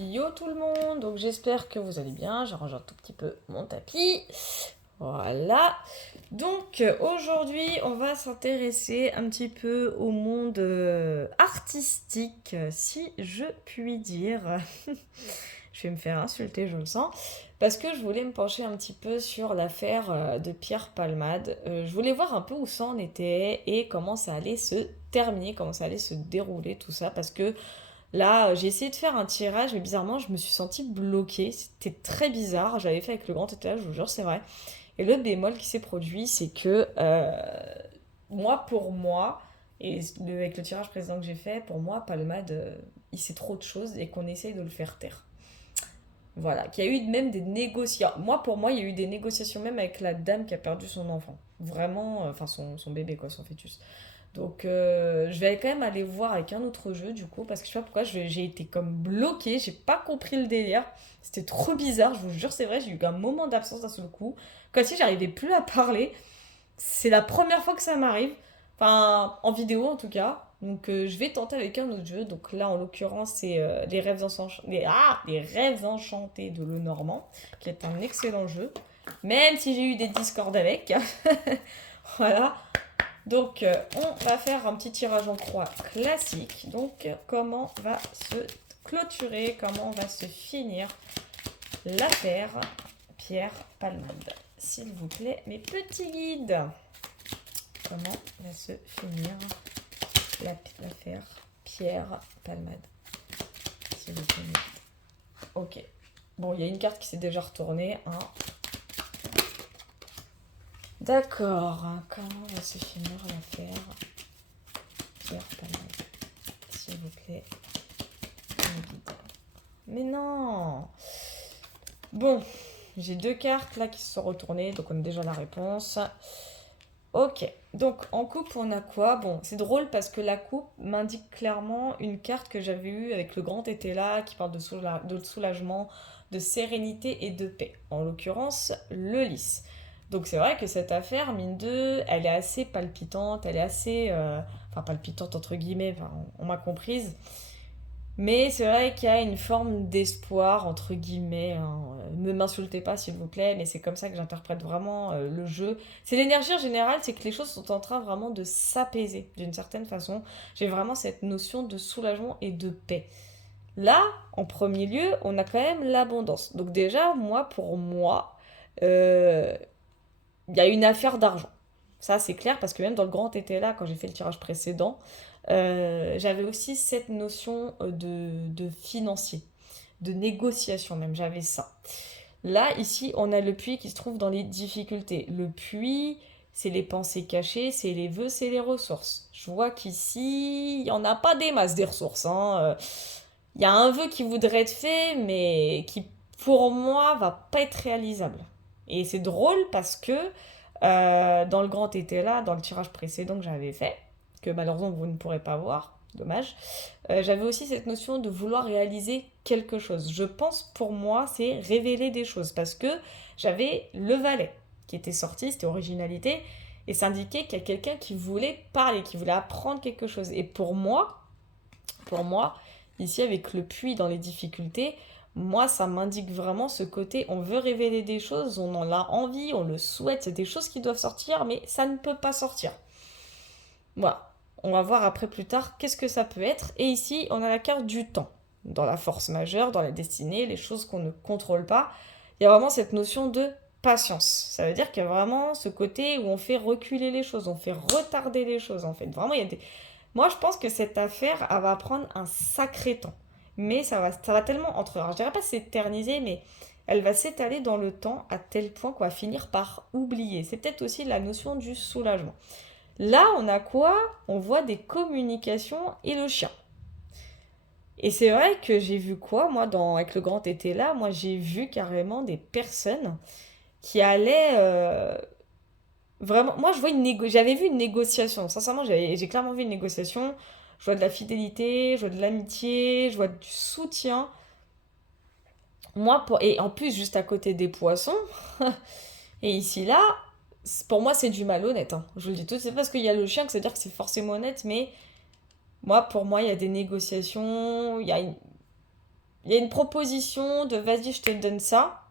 Yo tout le monde, donc j'espère que vous allez bien, j'arrange un tout petit peu mon tapis. Voilà. Donc aujourd'hui on va s'intéresser un petit peu au monde artistique, si je puis dire. Je vais me faire insulter, je le sens. Parce que je voulais me pencher un petit peu sur l'affaire de Pierre Palmade. Je voulais voir un peu où ça en était et comment ça allait se terminer, comment ça allait se dérouler, tout ça. Parce que là, j'ai essayé de faire un tirage, mais bizarrement, je me suis sentie bloquée. C'était très bizarre. J'avais fait avec le grand étalage, je vous jure, c'est vrai. Et le bémol qui s'est produit, c'est que moi, pour moi, avec le tirage précédent que j'ai fait, pour moi, Palmade, il sait trop de choses et qu'on essaye de le faire taire. Voilà, qu'il y a eu même des négociations. Moi, pour moi, il y a eu des négociations même avec la dame qui a perdu son enfant. Vraiment, enfin son bébé, quoi, son fœtus. Donc, je vais quand même aller voir avec un autre jeu, du coup, parce que je sais pas pourquoi j'ai été comme bloquée, j'ai pas compris le délire. C'était trop bizarre, je vous jure, c'est vrai, j'ai eu un moment d'absence d'un seul coup. Comme si j'arrivais plus à parler. C'est la première fois que ça m'arrive. Enfin, en vidéo en tout cas. Donc, je vais tenter avec un autre jeu. Donc là, en l'occurrence, c'est les rêves enchantés de Lenormand, qui est un excellent jeu. Même si j'ai eu des discords avec. Voilà. Donc, on va faire un petit tirage en croix classique. Donc, comment va se clôturer, comment va se finir l'affaire Pierre Palmade. S'il vous plaît, mes petits guides. Comment va se finir l'affaire Pierre Palmade. S'il vous plaît. Ok. Bon, il y a une carte qui s'est déjà retournée. Hein. D'accord. Comment va se finir l'affaire Pierre Palmade. S'il vous plaît. Mes guides. Mais non. Bon, j'ai deux cartes là qui se sont retournées, donc on a déjà la réponse. Ok, donc en coupe on a quoi? Bon, c'est drôle parce que la coupe m'indique clairement une carte que j'avais eue avec le grand été là, qui parle de soulagement, de sérénité et de paix. En l'occurrence, le lys. Donc c'est vrai que cette affaire, mine de, elle est assez palpitante, elle est assez... enfin palpitante entre guillemets, enfin, on m'a comprise. Mais c'est vrai qu'il y a une forme d'espoir, entre guillemets. Hein. Ne m'insultez pas, s'il vous plaît, mais c'est comme ça que j'interprète vraiment le jeu. C'est l'énergie en général, c'est que les choses sont en train vraiment de s'apaiser, d'une certaine façon. J'ai vraiment cette notion de soulagement et de paix. Là, en premier lieu, on a quand même l'abondance. Donc déjà, pour moi, euh, il y a une affaire d'argent. Ça, c'est clair, parce que même dans le grand été là, quand j'ai fait le tirage précédent, j'avais aussi cette notion de financier, de négociation même, j'avais ça. Là, ici, on a le puits qui se trouve dans les difficultés. Le puits, c'est les pensées cachées, c'est les vœux, c'est les ressources. Je vois qu'ici, il n'y en a pas des masses des ressources. Hein. Il y a un vœu qui voudrait être fait, mais qui, pour moi, va pas être réalisable. Et c'est drôle parce que dans le grand été là, dans le tirage précédent que j'avais fait, que malheureusement vous ne pourrez pas voir, dommage, j'avais aussi cette notion de vouloir réaliser quelque chose. Je pense pour moi c'est révéler des choses parce que j'avais le valet qui était sorti, c'était originalité, et ça indiquait qu'il y a quelqu'un qui voulait parler, qui voulait apprendre quelque chose. Et pour moi, ici avec le puits dans les difficultés, moi ça m'indique vraiment ce côté, on veut révéler des choses, on en a envie, on le souhaite, c'est des choses qui doivent sortir, mais ça ne peut pas sortir. Voilà, on va voir après plus tard qu'est-ce que ça peut être. Et ici, on a la carte du temps. Dans la force majeure, dans la destinée, les choses qu'on ne contrôle pas, il y a vraiment cette notion de patience. Ça veut dire qu'il y a vraiment ce côté où on fait reculer les choses, on fait retarder les choses en fait. Vraiment, il y a des, moi, je pense que cette affaire, elle va prendre un sacré temps. Mais ça va tellement alors je dirais pas s'éterniser, mais elle va s'étaler dans le temps à tel point qu'on va finir par oublier. C'est peut-être aussi la notion du soulagement. Là, on a quoi? On voit des communications et le chien. Et c'est vrai que j'ai vu quoi, moi, avec le grand été là, moi j'ai vu carrément des personnes qui allaient vraiment, moi, j'avais vu une négociation. Sincèrement, j'ai clairement vu une négociation. Je vois de la fidélité, je vois de l'amitié, je vois du soutien. Et en plus, juste à côté des poissons, et ici, là, pour moi, c'est du malhonnête. Hein. Je vous le dis tout, c'est parce qu'il y a le chien que ça veut dire que c'est forcément honnête, mais pour moi, il y a des négociations, il y a une... Il y a une proposition de vas-y, je te donne ça.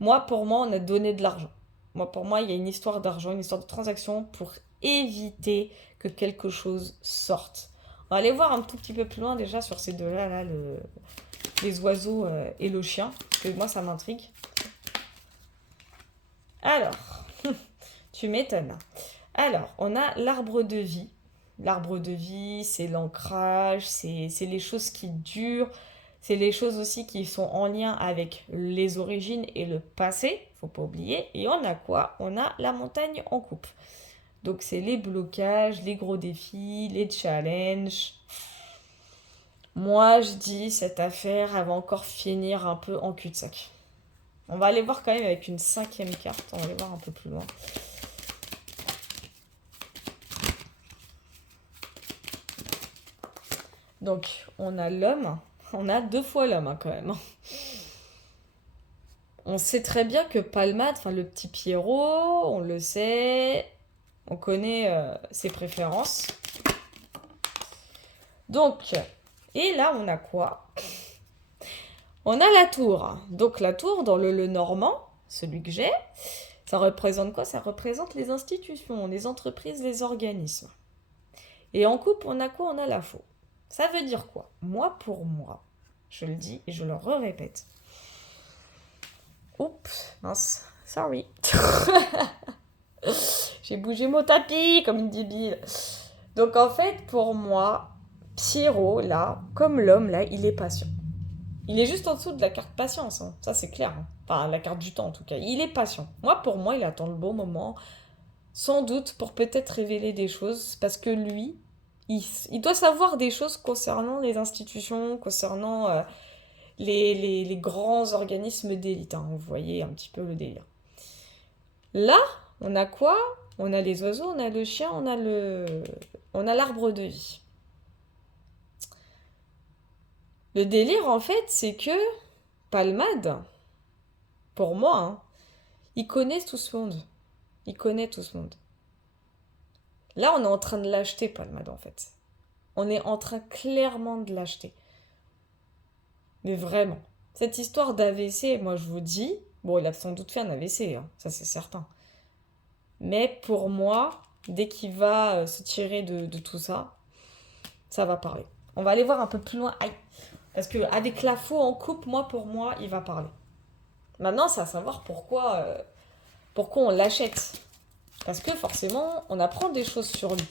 Moi, pour moi, on a donné de l'argent. Moi, pour moi, il y a une histoire d'argent, une histoire de transaction pour éviter que quelque chose sorte. On va aller voir un tout petit peu plus loin déjà sur ces deux-là, là, les oiseaux et le chien, parce que moi, ça m'intrigue. Alors, tu m'étonnes. Alors, on a l'arbre de vie. L'arbre de vie, c'est l'ancrage, c'est les choses qui durent, c'est les choses aussi qui sont en lien avec les origines et le passé, faut pas oublier. Et on a quoi? On a la montagne en coupe. Donc c'est les blocages, les gros défis, les challenges. Moi, je dis, cette affaire, elle va encore finir un peu en cul-de-sac. On va aller voir quand même avec une 5e carte, on va aller voir un peu plus loin. Donc, on a l'homme. On a 2 fois l'homme, hein, quand même. On sait très bien que Palmade, enfin le petit Pierrot, on le sait, on connaît ses préférences. Donc, et là, on a quoi? On a la tour. Donc, la tour, dans le normand, celui que j'ai, ça représente quoi? Ça représente les institutions, les entreprises, les organismes. Et en coupe, on a quoi? On a la faux. Ça veut dire quoi? Moi, pour moi, je le dis et je le répète. Oups, mince, sorry. J'ai bougé mon tapis comme une débile. Donc en fait, pour moi, Pierrot, là, comme l'homme, là, il est patient. Il est juste en dessous de la carte patience, hein. Ça c'est clair, hein. Enfin, la carte du temps en tout cas. Il est patient. Moi, pour moi, il attend le bon moment, sans doute pour peut-être révéler des choses, parce que lui, il doit savoir des choses concernant les institutions, concernant les grands organismes d'élite, hein. Vous voyez un petit peu le délire. Là, on a quoi? On a les oiseaux, on a le chien, on a l'arbre de vie. Le délire, en fait, c'est que Palmade, pour moi, hein, il connaît tout ce monde. Il connaît tout ce monde. Là, on est en train de l'acheter, Palmade, en fait. On est en train clairement de l'acheter. Mais vraiment. Cette histoire d'AVC, moi, je vous dis, bon, il a sans doute fait un AVC, hein, ça c'est certain. Mais pour moi, dès qu'il va se tirer de tout ça, ça va parler. On va aller voir un peu plus loin. Aïe. Parce qu'avec la faux en coupe, moi, pour moi, il va parler. Maintenant, c'est à savoir pourquoi on l'achète. Parce que forcément, on apprend des choses sur lui.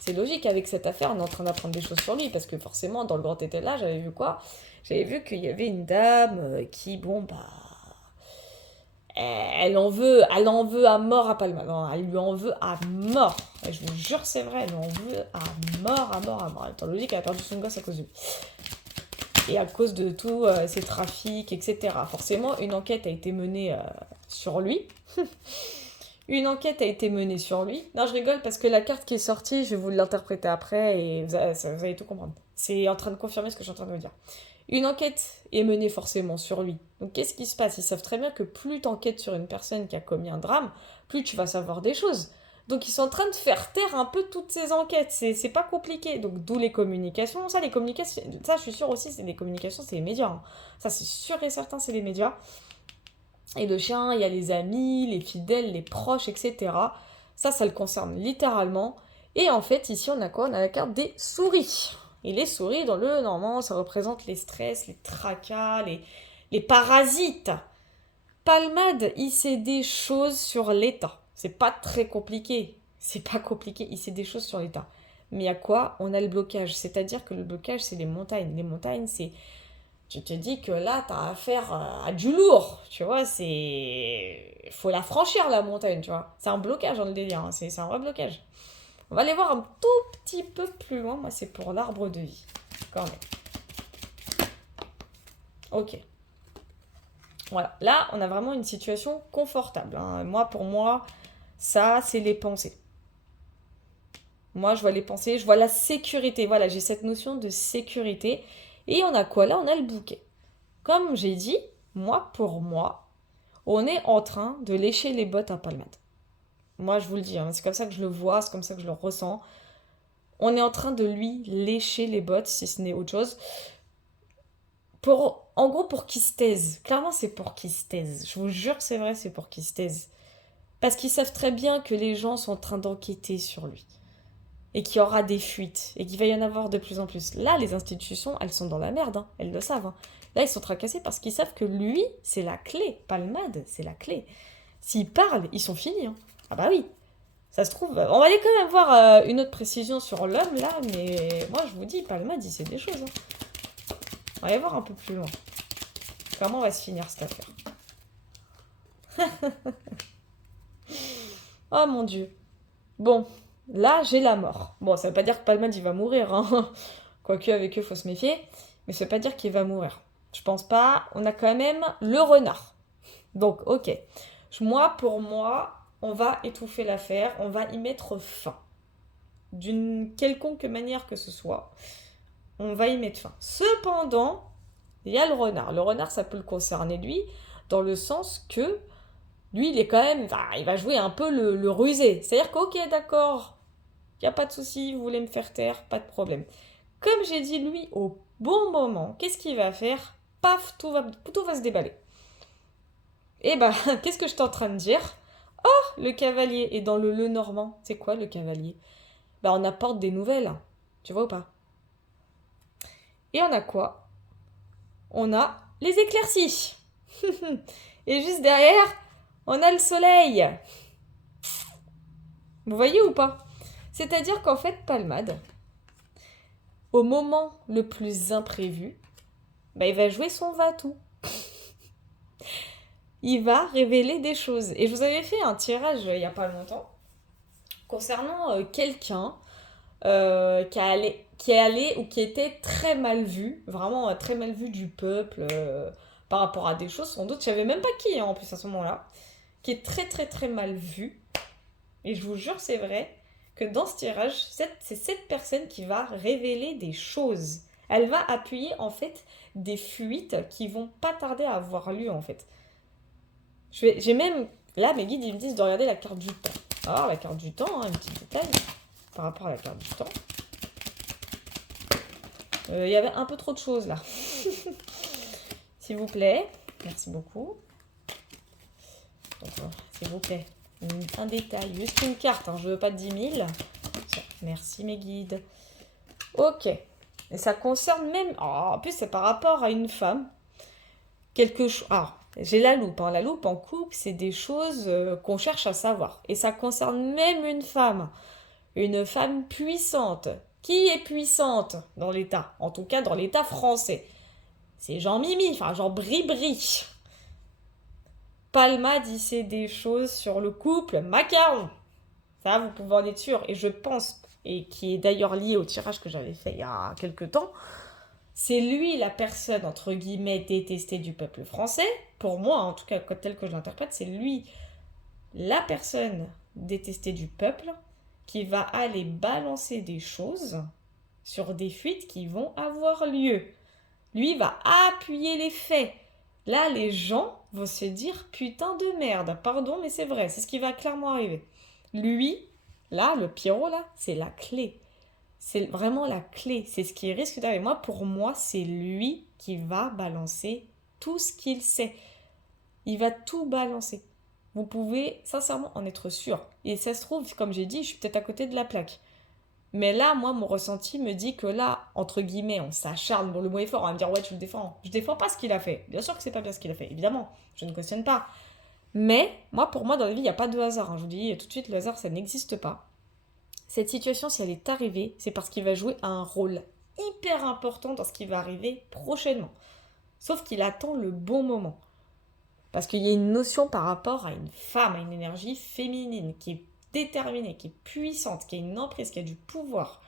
C'est logique, avec cette affaire, on est en train d'apprendre des choses sur lui. Parce que forcément, dans le grand étalage, j'avais vu quoi? J'avais vu qu'il y avait une dame qui, bon, bah... Elle en veut à mort à Palma. Non, elle lui en veut à mort. Et je vous jure, c'est vrai, elle en veut à mort, à mort, à mort. Étant logique, elle a perdu son gosse à cause de lui. Et à cause de tous ces trafics, etc. Forcément, une enquête a été menée sur lui. Une enquête a été menée sur lui. Non, je rigole parce que la carte qui est sortie, je vais vous l'interpréter après et vous allez tout comprendre. C'est en train de confirmer ce que je suis en train de vous dire. Une enquête est menée forcément sur lui. Donc qu'est-ce qui se passe? Ils savent très bien que plus tu enquêtes sur une personne qui a commis un drame, plus tu vas savoir des choses. Donc ils sont en train de faire taire un peu toutes ces enquêtes. C'est pas compliqué. Donc d'où les communications. Ça, les communications, ça je suis sûre aussi, c'est les communications, c'est les médias, hein. Ça c'est sûr et certain, c'est les médias. Et le chien, il y a les amis, les fidèles, les proches, etc. Ça le concerne littéralement. Et en fait, ici, on a quoi? On a la carte des souris. Et les souris, dans le normand, ça représente les stress, les tracas, les parasites. Palmade, il sait des choses sur l'État. C'est pas très compliqué. C'est pas compliqué, il sait des choses sur l'État. Mais il y a quoi? On a le blocage. C'est-à-dire que le blocage, c'est les montagnes. Les montagnes, c'est... Tu te dis que là, t'as affaire à du lourd, tu vois, c'est... Faut la franchir, la montagne, tu vois. C'est un blocage dans le délire, hein. C'est un vrai blocage. On va aller voir un tout petit peu plus loin. Moi, c'est pour l'arbre de vie. Quand même. Ok. Voilà. Là, on a vraiment une situation confortable, hein. Moi, pour moi, ça, c'est les pensées. Moi, je vois les pensées, je vois la sécurité. Voilà, j'ai cette notion de sécurité. Et on a quoi là? On a le bouquet. Comme j'ai dit, moi, pour moi, on est en train de lécher les bottes à Palmade. Moi, je vous le dis, hein, c'est comme ça que je le vois, c'est comme ça que je le ressens. On est en train de lui lécher les bottes, si ce n'est autre chose, pour En gros, pour qu'ils se taisent. Clairement, c'est pour qu'ils se taisent. Je vous jure, c'est vrai, c'est pour qu'ils se taisent. Parce qu'ils savent très bien que les gens sont en train d'enquêter sur lui. Et qu'il y aura des fuites. Et qu'il va y en avoir de plus en plus. Là, les institutions, elles sont dans la merde. Hein. Elles le savent. Hein. Là, ils sont tracassés parce qu'ils savent que lui, c'est la clé. Palmade, c'est la clé. S'ils parlent, ils sont finis. Hein. Ah bah oui. Ça se trouve, on va aller quand même voir une autre précision sur l'homme, là. Mais moi, je vous dis, Palmade, il sait des choses. Hein. On va aller voir un peu plus loin. Comment va se finir cette affaire? Oh mon Dieu. Bon, là, j'ai la mort. Bon, ça veut pas dire que Palmade, il va mourir, hein. Quoique, avec eux, faut se méfier. Mais ça veut pas dire qu'il va mourir. Je pense pas. On a quand même le renard. Donc, ok. Pour moi, on va étouffer l'affaire. On va y mettre fin. D'une quelconque manière que ce soit. On va y mettre fin. Cependant, il y a le renard. Le renard, ça peut le concerner, lui, dans le sens que lui, il est quand même, enfin, il va jouer un peu le rusé. C'est-à-dire que, ok, d'accord, il n'y a pas de souci, vous voulez me faire taire, pas de problème. Comme j'ai dit, lui, au bon moment, qu'est-ce qu'il va faire? Paf, tout va se déballer. Et bah, qu'est-ce que je suis en train de dire? Oh, le cavalier. Et dans le normand, c'est quoi le cavalier? Bah, on apporte des nouvelles. Tu vois ou pas? Et on a quoi? On a les éclaircies. Et juste derrière, on a le soleil. Vous voyez ou pas? C'est-à-dire qu'en fait, Palmade, au moment le plus imprévu, bah, il va jouer son va-tout. Il va révéler des choses. Et je vous avais fait un tirage il n'y a pas longtemps concernant quelqu'un qui allait ou qui était très mal vu, vraiment très mal vu du peuple par rapport à des choses, sans doute, je savais même pas qui hein, en plus à ce moment-là, qui est très très très mal vu. Et je vous jure, c'est vrai que dans ce tirage, c'est cette personne qui va révéler des choses. Elle va appuyer en fait des fuites qui vont pas tarder à avoir lieu en fait. J'ai même, là mes guides ils me disent de regarder la carte du temps. Alors la carte du temps, hein, un petit détail par rapport à la carte du temps. Il y avait un peu trop de choses là. S'il vous plaît, merci beaucoup. Donc, s'il vous plaît, un détail, juste une carte, hein, je veux pas de 10 000. Merci mes guides. Ok. Et ça concerne même... Oh, en plus, c'est par rapport à une femme. Quelque chose... Ah, j'ai la loupe. Hein. La loupe en couple, c'est des choses qu'on cherche à savoir. Et ça concerne même une femme. Une femme puissante. Qui est puissante dans l'État? En tout cas, dans l'État français. C'est Jean Mimi, enfin Jean Bribri. Palma dit c'est des choses sur le couple Macaron. Ça, vous pouvez en être sûr. Et je pense, et qui est d'ailleurs lié au tirage que j'avais fait il y a quelques temps, c'est lui la personne, entre guillemets, détestée du peuple français. Pour moi, en tout cas, tel que je l'interprète, c'est lui la personne détestée du peuple qui va aller balancer des choses sur des fuites qui vont avoir lieu. Lui va appuyer les faits. Là, les gens vont se dire putain de merde. Pardon, mais c'est vrai, c'est ce qui va clairement arriver. Lui, là, le Pierrot, là, c'est la clé. C'est vraiment la clé. C'est ce qui risque d'arriver. Pour moi, c'est lui qui va balancer tout ce qu'il sait. Il va tout balancer. Vous pouvez sincèrement en être sûr. Et ça se trouve, comme j'ai dit, je suis peut-être à côté de la plaque. Mais là, moi, mon ressenti me dit que là, entre guillemets, on s'acharne, bon, le mot est fort, on va me dire, ouais, tu le défends. Je défends pas ce qu'il a fait. Bien sûr que c'est pas bien ce qu'il a fait, évidemment. Je ne cautionne pas. Mais, pour moi, dans la vie, il n'y a pas de hasard. Hein. Je vous dis tout de suite, le hasard, ça n'existe pas. Cette situation, si elle est arrivée, c'est parce qu'il va jouer un rôle hyper important dans ce qui va arriver prochainement. Sauf qu'il attend le bon moment. Parce qu'il y a une notion par rapport à une femme, à une énergie féminine qui est déterminée, qui est puissante, qui a une emprise, qui a du pouvoir.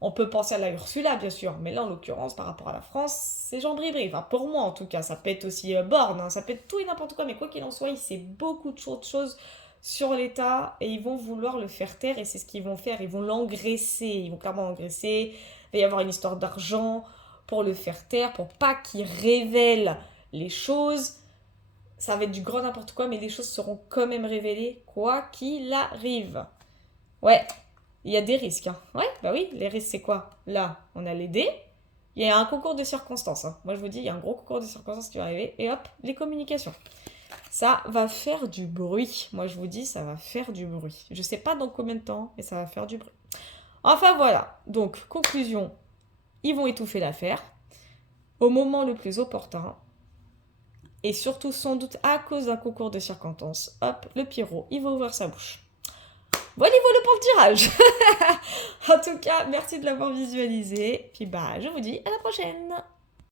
On peut penser à la Ursula, bien sûr, mais là, en l'occurrence, par rapport à la France, c'est Jean Bribri. Enfin, pour moi, en tout cas, ça peut être aussi Borne, hein, ça peut être tout et n'importe quoi, mais quoi qu'il en soit, il sait beaucoup de choses sur l'État et ils vont vouloir le faire taire et c'est ce qu'ils vont faire. Ils vont l'engraisser, ils vont clairement l'engraisser. Il va y avoir une histoire d'argent pour le faire taire, pour pas qu'il révèle les choses. Ça va être du grand n'importe quoi, mais les choses seront quand même révélées, quoi qu'il arrive. Ouais, il y a des risques. Hein. Ouais, bah oui, les risques c'est quoi? Là, on a les dés. Il y a un concours de circonstances. Hein. Moi, je vous dis, il y a un gros concours de circonstances qui va arriver. Et hop, les communications. Ça va faire du bruit. Moi, je vous dis, ça va faire du bruit. Je sais pas dans combien de temps, mais ça va faire du bruit. Enfin, voilà. Donc, conclusion, ils vont étouffer l'affaire au moment le plus opportun. Et surtout, sans doute, à cause d'un concours de circonstances. Hop, le Pierrot, il va ouvrir sa bouche. Voilà pour le tirage. En tout cas, merci de l'avoir visualisé. Puis bah, je vous dis à la prochaine.